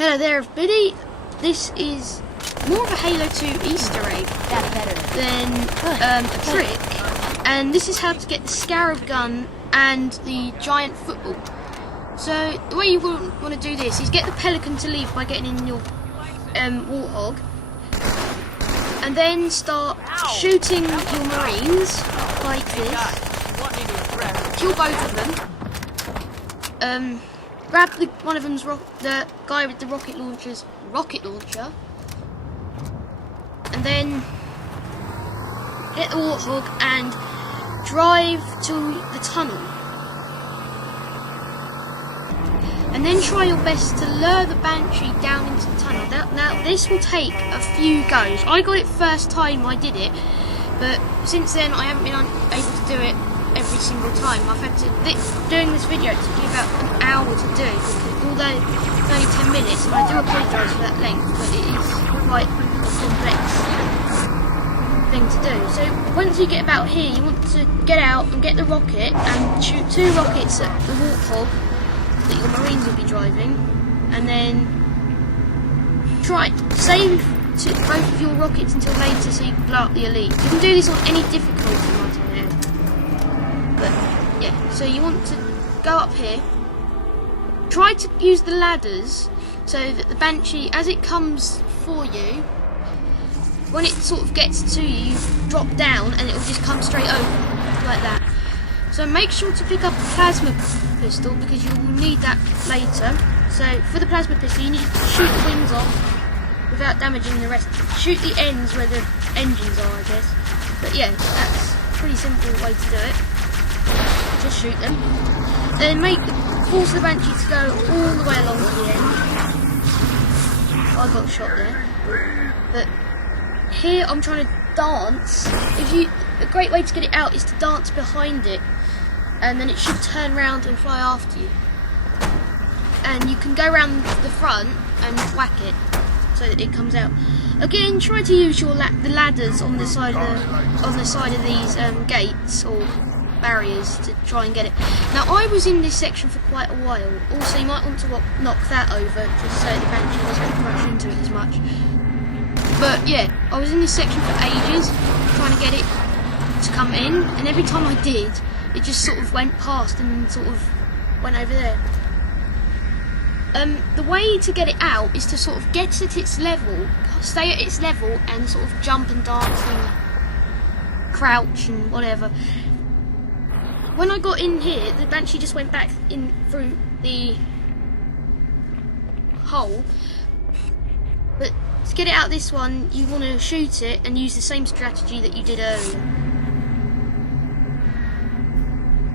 Hello there everybody, this is more of a Halo 2 Easter egg than a trick, and this is how to get the Scarab Gun and the giant football. So the way you want to do this is get the Pelican to leave by getting in your Warthog, and then start shooting your Marines like this, kill both of them, grab one of them's the guy with the rocket launcher, and then get the Warthog and drive to the tunnel. And then try your best to lure the banshee down into the tunnel. Now this will take a few goes. I got it first time I did it, but since then I haven't been able to do it every single time. I've had to, doing this video, it took me about an hour to do, although it's only 10 minutes, and I do apologise for that length, but it is quite a complex thing to do. So once you get about here, you want to get out and get the rocket and shoot 2 rockets at the Warthog that your Marines will be driving, and then save both of your rockets until later so you can blow up the elite. You can do this on any difficulty right on here. But yeah, so you want to go up here, try to use the ladders so that the banshee, as it comes for you, when it sort of gets to you, you drop down and it will just come straight over like that. So make sure to pick up a plasma pistol because you will need that later. So for the plasma pistol you need to shoot the wings off without damaging the rest. Shoot the ends where the engines are, I guess. But yeah, that's a pretty simple way to do it. Just shoot them. Then force the banshee to go all the way along to the end. I got shot there. But here I'm trying to dance. A great way to get it out is to dance behind it, and then it should turn round and fly after you. And you can go around the front and whack it so that it comes out. Again, try to use your the ladders on the side of these gates or barriers to try and get it. Now I was in this section for quite a while. Also, you might want to knock that over just so the banshee doesn't crash into it as much. But yeah, I was in this section for ages trying to get it to come in, and every time I did, it just sort of went past and sort of went over there. The way to get it out is to sort of get at its level, stay at its level, and sort of jump and dance and crouch and whatever. When I got in here, the banshee just went back in through the hole. But to get it out this one, you want to shoot it and use the same strategy that you did earlier.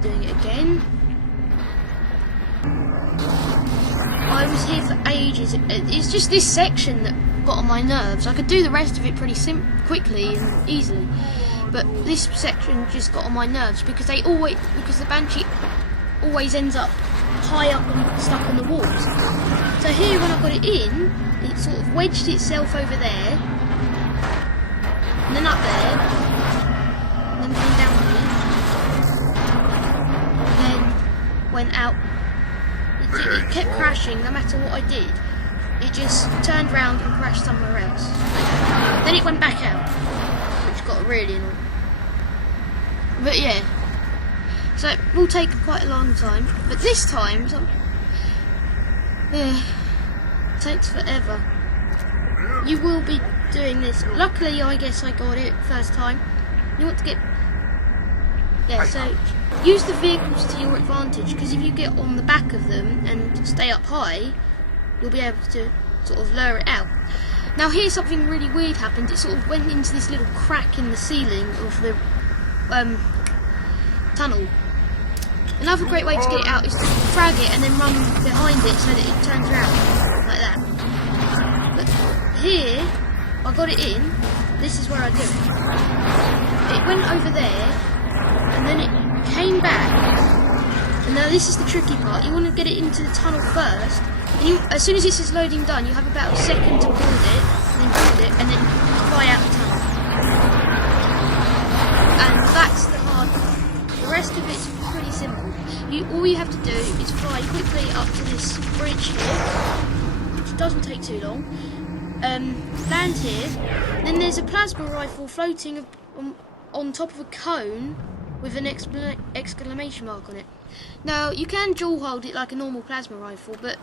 Doing it again. I was here for ages. It's just this section that got on my nerves. I could do the rest of it pretty quickly and easily, but this section just got on my nerves because the banshee always ends up high up and stuck on the walls. So here, when I got it in, it sort of wedged itself over there, and then up there, and then came down here, and then went out. It kept crashing no matter what I did. It just turned round and crashed somewhere else. Then it went back out, which got really annoying. But yeah, so it will take quite a long time. But this time, it takes forever. You will be doing this. Luckily, I guess I got it first time. You want to get... Yeah, so use the vehicles to your advantage, because if you get on the back of them and stay up high, you'll be able to sort of lure it out. Now here something really weird happened. It sort of went into this little crack in the ceiling of the tunnel. Another great way to get it out is to frag it and then run behind it so that it turns around like that. But here, I got it in. This is where I do it. It went over there, and then it came back. And now this is the tricky part. You want to get it into the tunnel first. And as soon as this is loading done, you have about a second to build it, and then fly out the tunnel. And that's the hard part. The rest of it's pretty simple. All you have to do is fly quickly up to this bridge here, which does doesn't take too long. Land here. Then there's a plasma rifle floating on top of a cone with an exclamation mark on it. Now, you can dual hold it like a normal plasma rifle, but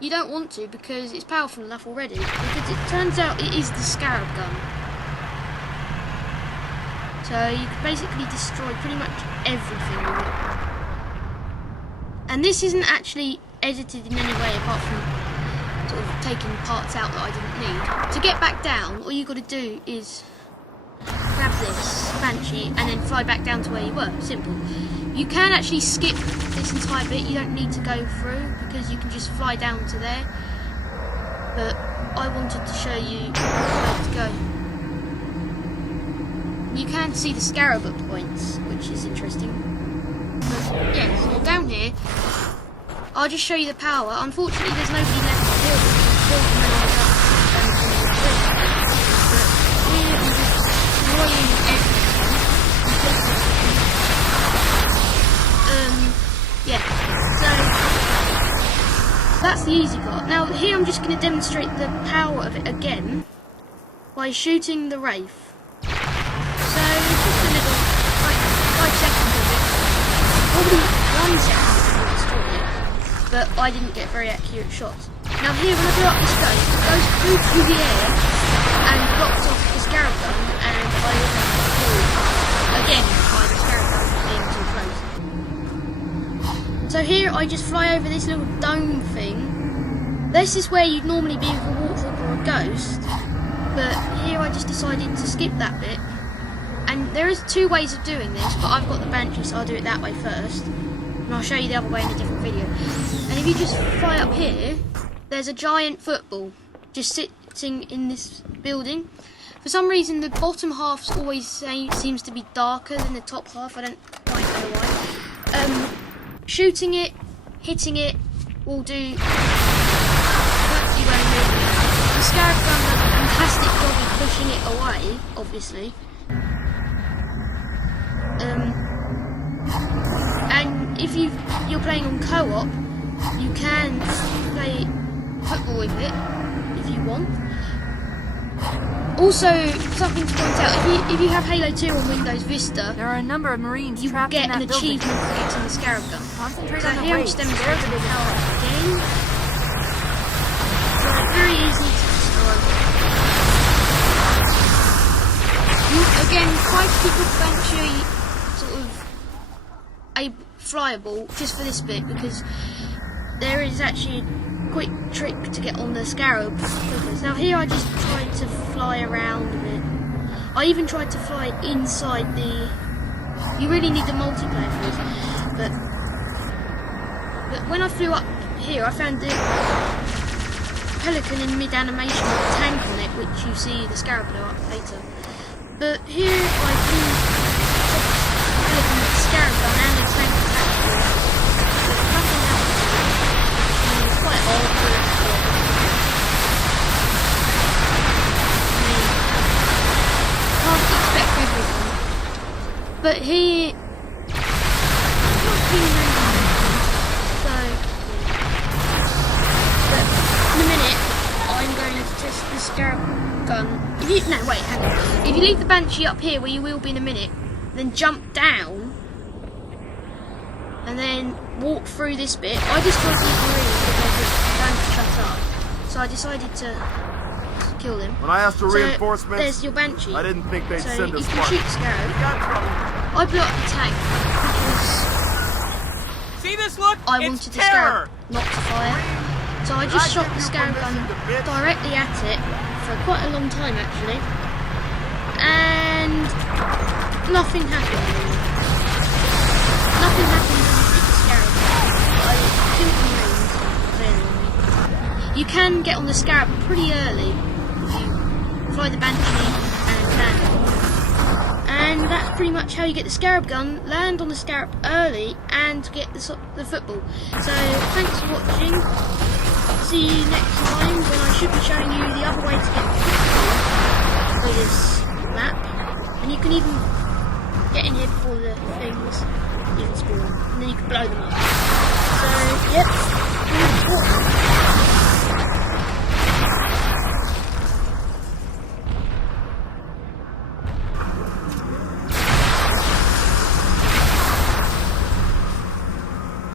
you don't want to because it's powerful enough already. Because it turns out it is the Scarab Gun. So you can basically destroy pretty much everything with it. And this isn't actually edited in any way apart from sort of taking parts out that I didn't need. To get back down, all you got to do is grab this banshee and then fly back down to where you were. Simple. You can actually skip this entire bit. You don't need to go through because you can just fly down to there. But I wanted to show you where to go. You can see the scarab at points, which is interesting. But yeah, so down here, I'll just show you the power. Unfortunately, there's nobody left to build it. But here I'm just destroying everything. Yeah, so that's the easy part. Now here I'm just going to demonstrate the power of it again by shooting the Wraith. So it's just a little, like 5 seconds of it, probably 1 second to destroy it, but I didn't get very accurate shots. Now here when I blow up this ghost, it goes through the air and blocks off the Scarab Gun, and I was killed again by the Scarab Gun being too close. So here I just fly over this little dome thing. This is where you'd normally be with a warthog or a ghost, but here I just decided to skip that bit. And there is 2 ways of doing this, but I've got the banshee, so I'll do it that way first. And I'll show you the other way in a different video. And if you just fly up here, there's a giant football just sitting in this building. For some reason, the bottom half always seems to be darker than the top half. I don't quite know why. Shooting it, hitting it, will do. The Scarab Gun does a fantastic job of pushing it away, obviously. And if you're playing on co-op, you can play football with it if you want. Also, something to point out, if you have Halo 2 on Windows Vista, there are a number of Marines you trapped get in that an building. achievement for getting the Scarab Gun. Concentrate So on the here I'm weights. just demonstrating the power again. So very easy to destroy. Again, try to keep your banshee sort of flyable just for this bit, because there is actually a quick trick to get on the scarab. Now here I just tried to fly around a bit. I even tried to fly inside the... You really need the multiplayer for this. But when I flew up here, I found the pelican in mid-animation with a tank on it, which you see the scarab blow up later. But here I flew the scarab gun and the tank attacked me. But nothing happened. It's quite odd. Can't expect everything. But here, but in a minute, I'm going to test the Scarab Gun. No, wait, hang on. If you leave the Banshee up here, where you will be in a minute, then jump down, and then walk through this bit. I just tried to leave Marines because they're just shut up. So I decided to kill them. When I asked for So reinforcements, there's your Banshee. I didn't think they'd So send you us can far. shoot Scarab. I blew up the tank because See this look? I It's wanted the terror. Scarab not to fire. So I just shot the Scarab Gun directly at it for quite a long time actually. And nothing happened really. Nothing happened when I hit the Scarab. I killed the Marines, clearly. You can get on the Scarab pretty early if you fly the Banshee and land on it. And that's pretty much how you get the Scarab Gun, land on the Scarab early, and get the football. So thanks for watching. See you next time when I should be showing you the other way to get the football for this map. And you can even get in here before the things even spawn, and then you can blow them up. So, yep.